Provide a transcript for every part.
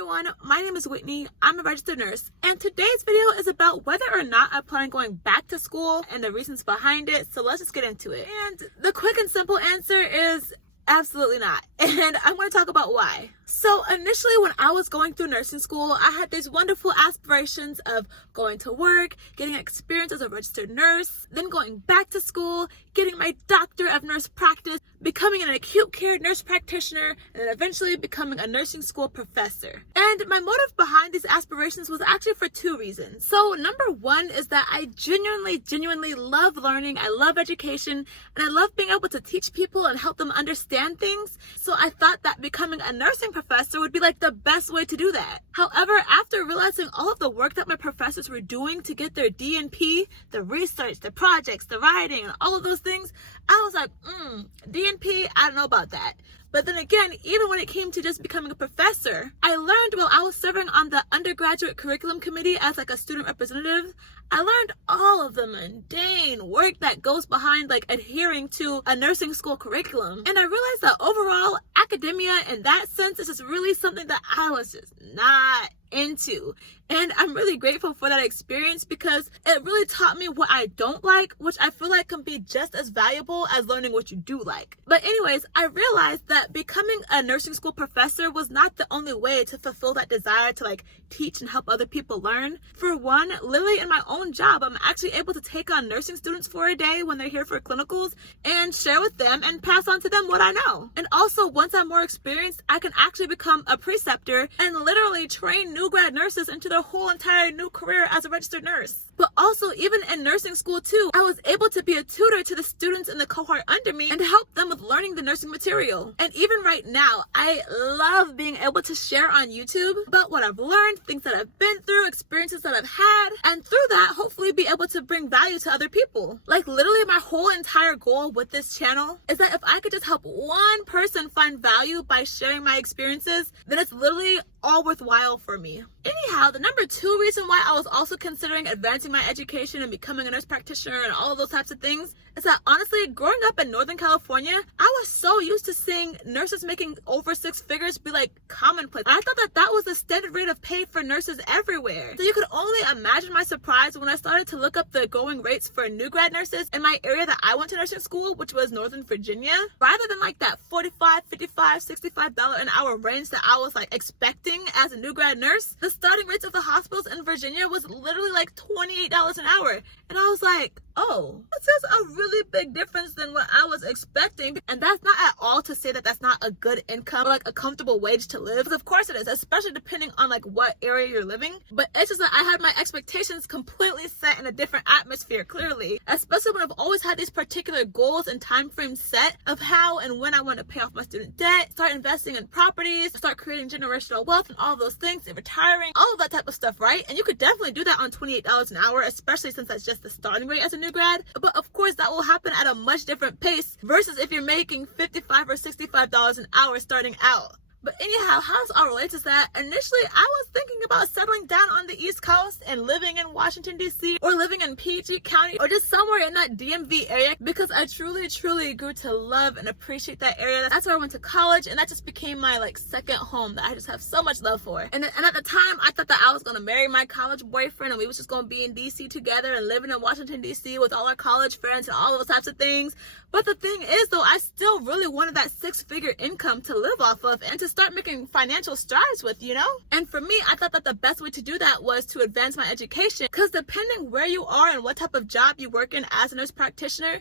everyone, my name is Whitney. I'm a registered nurse, and today's video is about whether or not I plan on going back to school and the reasons behind it, so let's just get into it. And the quick and simple answer is absolutely not, and I'm going to talk about why. So initially when I was going through nursing school, I had these wonderful aspirations of going to work, getting experience as a registered nurse, then going back to school, getting my doctorate of nurse practice, becoming an acute care nurse practitioner, and then eventually becoming a nursing school professor. And my motive behind these aspirations was actually for two reasons. So number one is that I genuinely love learning, I love education, and I love being able to teach people and help them understand things. So I thought that becoming a nursing professor would be like the best way to do that. However, after realizing all of the work that my professors were doing to get their DNP, the research, the projects, the writing, and all of those things, I was like, DNP, I don't know about that. But then again, even when it came to just becoming a professor, I learned while I was serving on the undergraduate curriculum committee as like a student representative, I learned all of the mundane work that goes behind like adhering to a nursing school curriculum. And I realized that overall, academia in that sense is just really something that I was just not into. And I'm really grateful for that experience because it really taught me what I don't like, which I feel like can be just as valuable as learning what you do like. But anyways, I realized that becoming a nursing school professor was not the only way to fulfill that desire to like teach and help other people learn. For one, literally in my own job, I'm actually able to take on nursing students for a day when they're here for clinicals and share with them and pass on to them what I know. And also, once I'm more experienced, I can actually become a preceptor and literally train new grad nurses into their whole entire new career as a registered nurse. But also, even in nursing school too, I was able to be a tutor to the students in the cohort under me and help them with learning the nursing material. And even right now, I love being able to share on YouTube about what I've learned, things that I've been through, experiences that I've had, and through that, hopefully be able to bring value to other people. Like literally my whole entire goal with this channel is that if I could just help one person find value by sharing my experiences, then it's literally all worthwhile for me. Anyhow, the number two reason why I was also considering advancing my education and becoming a nurse practitioner and all of those types of things is that honestly, growing up in Northern California, I was so used to seeing nurses making over six figures be like commonplace. I thought that that was the standard rate of pay for nurses everywhere. So you could only imagine my surprise when I started to look up the going rates for new grad nurses in my area that I went to nursing school, which was Northern Virginia. Rather than like that $45, $55, $65 an hour range that I was like expecting as a new grad nurse, the starting rates of the hospitals in Virginia was literally like $28 an hour. And I was like, oh, that's just a really big difference than what I was expecting. And that's not at all to say that that's not a good income, or like a comfortable wage to live. Because of course it is, especially depending on like what area you're living. But it's just that I had my expectations completely set in a different atmosphere, clearly. Especially when I've always had these particular goals and time frames set of how and when I want to pay off my student debt, start investing in properties, start creating generational wealth and all those things, and retiring, all of that type of stuff, right? And you could definitely do that on $28 an hour, especially since that's just the starting rate as a new grad. But of course that will happen at a much different pace versus if you're making $55 or $65 an hour starting out. But anyhow, how this all relates is that initially I was thinking about settling down on the East Coast and living in Washington, D.C. or living in PG County or just somewhere in that DMV area because I truly grew to love and appreciate that area. That's where I went to college, and that just became my like second home that I just have so much love for. And at the time, I thought that I was going to marry my college boyfriend and we was just going to be in D.C. together and living in Washington, D.C. with all our college friends and all those types of things. But the thing is though, I still really wanted that six-figure income to live off of and to start making financial strides with, you know? And for me, I thought that the best way to do that was to advance my education, because depending where you are and what type of job you work in as a nurse practitioner,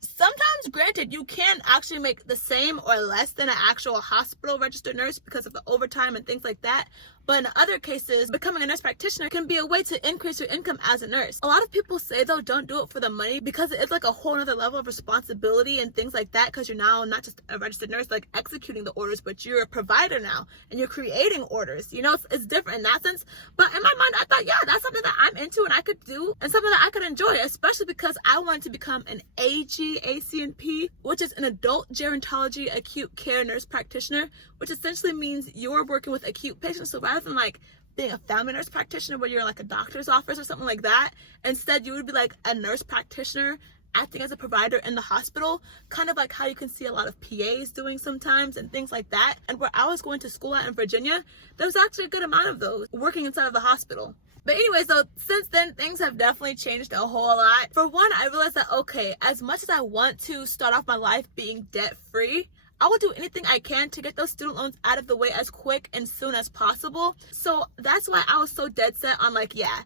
sometimes, granted, you can actually make the same or less than an actual hospital registered nurse because of the overtime and things like that. But in other cases, becoming a nurse practitioner can be a way to increase your income as a nurse. A lot of people say though, don't do it for the money because it's like a whole other level of responsibility and things like that, because you're now not just a registered nurse like executing the orders, but you're a provider now and you're creating orders. You know, it's different in that sense. But in my mind, I thought, yeah, that's something that I'm into and I could do and something that I could enjoy, especially because I wanted to become an ACNP, which is an adult gerontology acute care nurse practitioner, which essentially means you're working with acute patients. So rather than like being a family nurse practitioner where you're in like a doctor's office or something like that, instead you would be like a nurse practitioner acting as a provider in the hospital, kind of like how you can see a lot of PAs doing sometimes and things like that. And where I was going to school at in Virginia, there was actually a good amount of those working inside of the hospital. But anyways, so since then, things have definitely changed a whole lot. For one, I realized that, okay, as much as I want to start off my life being debt-free, I will do anything I can to get those student loans out of the way as quick and soon as possible. So that's why I was so dead set on like, yeah,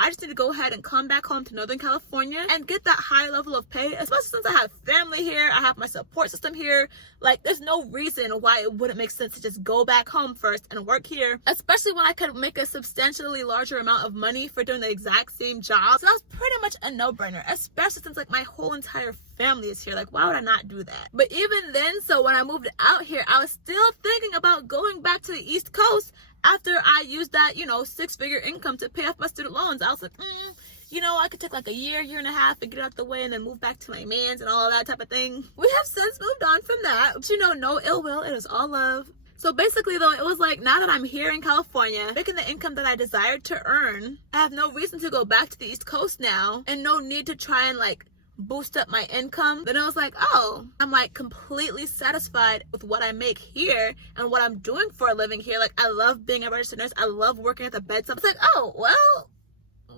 I just need to go ahead and come back home to Northern California and get that high level of pay, especially since I have family here, I have my support system here. Like, there's no reason why it wouldn't make sense to just go back home first and work here, especially when I could make a substantially larger amount of money for doing the exact same job. So that's pretty much a no-brainer, especially since like my whole entire family is here. Like, why would I not do that? But even then, so when I moved out here, I was still thinking about going back to the East Coast after I used that, 6-figure income to pay off my student loans. I was like, I could take like a year and a half and get out the way and then move back to my mans and all of that type of thing. We have since moved on from that. But no ill will, it is all love. So basically though, it was like, now that I'm here in California, making the income that I desired to earn, I have no reason to go back to the East Coast now and no need to try and like boost up my income. Then I was like, oh, I'm like completely satisfied with what I make here and what I'm doing for a living here. Like, I love being a registered nurse. I love working at the bedside. It's like, oh, well,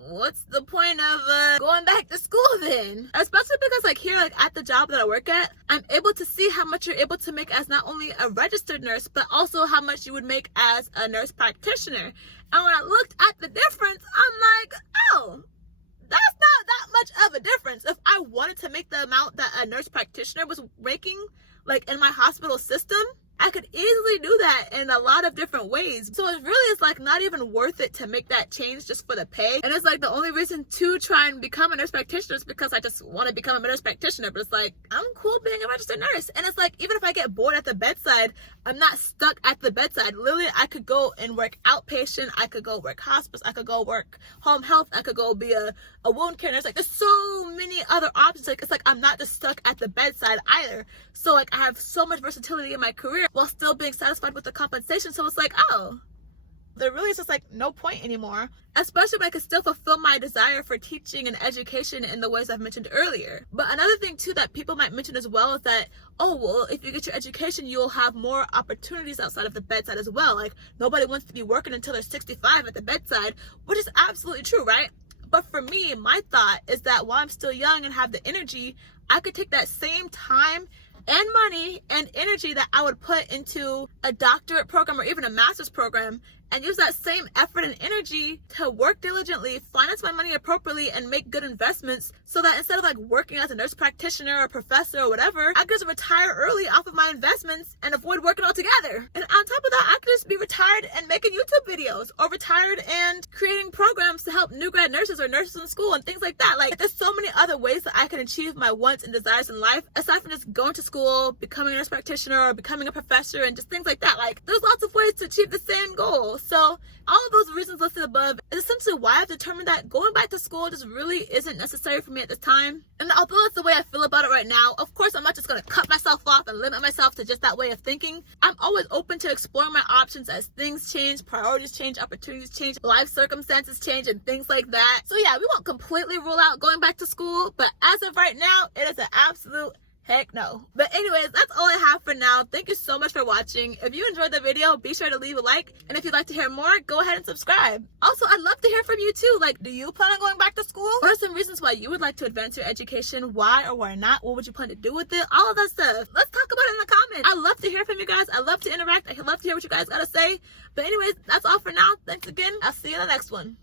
what's the point of going back to school then? Especially because like here, like at the job that I work at, I'm able to see how much you're able to make as not only a registered nurse, but also how much you would make as a nurse practitioner. And when I looked at the difference, I'm like, oh, that's not that much of a difference. If I wanted to make the amount that a nurse practitioner was making, like in my hospital system, I could easily do that in a lot of different ways. So it really is like not even worth it to make that change just for the pay. And it's like the only reason to try and become a nurse practitioner is because I just want to become a nurse practitioner. But it's like, I'm cool being a registered nurse. And it's like, even if I get bored at the bedside, I'm not stuck at the bedside. Literally, I could go and work outpatient. I could go work hospice. I could go work home health. I could go be a wound care nurse. Like, there's so many other options. Like, it's like I'm not just stuck at the bedside either. So like, I have so much versatility in my career while still being satisfied with the compensation. So it's like, oh, there really is just like no point anymore, especially when I can still fulfill my desire for teaching and education in the ways I've mentioned earlier. But another thing too that people might mention as well is that, oh, well, if you get your education, you'll have more opportunities outside of the bedside as well. Like, nobody wants to be working until they're 65 at the bedside, which is absolutely true, right? But for me, my thought is that while I'm still young and have the energy, I could take that same time and money and energy that I would put into a doctorate program or even a master's program and use that same effort and energy to work diligently, finance my money appropriately, and make good investments so that instead of like working as a nurse practitioner or professor or whatever, I could just retire early off of my investments and avoid working altogether. And on top of that, I could just be retired and making YouTube videos, or retired and creating programs to help new grad nurses or nurses in school and things like that. Like, there's so many other ways that I can achieve my wants and desires in life, aside from just going to school, becoming a nurse practitioner, or becoming a professor, and just things like that. Like, there's lots of ways to achieve the same goal. So all of those reasons listed above is essentially why I've determined that going back to school just really isn't necessary for me at this time. And although that's the way I feel about it right now, of course I'm not just going to cut myself off and limit myself to just that way of thinking. I'm always open to exploring my options as things change, priorities change, opportunities change, life circumstances change, and things like that. So yeah, we won't completely rule out going back to school, but as of right now, it is an absolute heck no. But anyways, that's all I have for now. Thank you so much for watching. If you enjoyed the video, be sure to leave a like. And if you'd like to hear more, go ahead and subscribe. Also, I'd love to hear from you too. Like, do you plan on going back to school? What are some reasons why you would like to advance your education? Why or why not? What would you plan to do with it? All of that stuff. Let's talk about it in the comments. I love to hear from you guys. I love to interact. I love to hear what you guys gotta say. But anyways, that's all for now. Thanks again. I'll see you in the next one.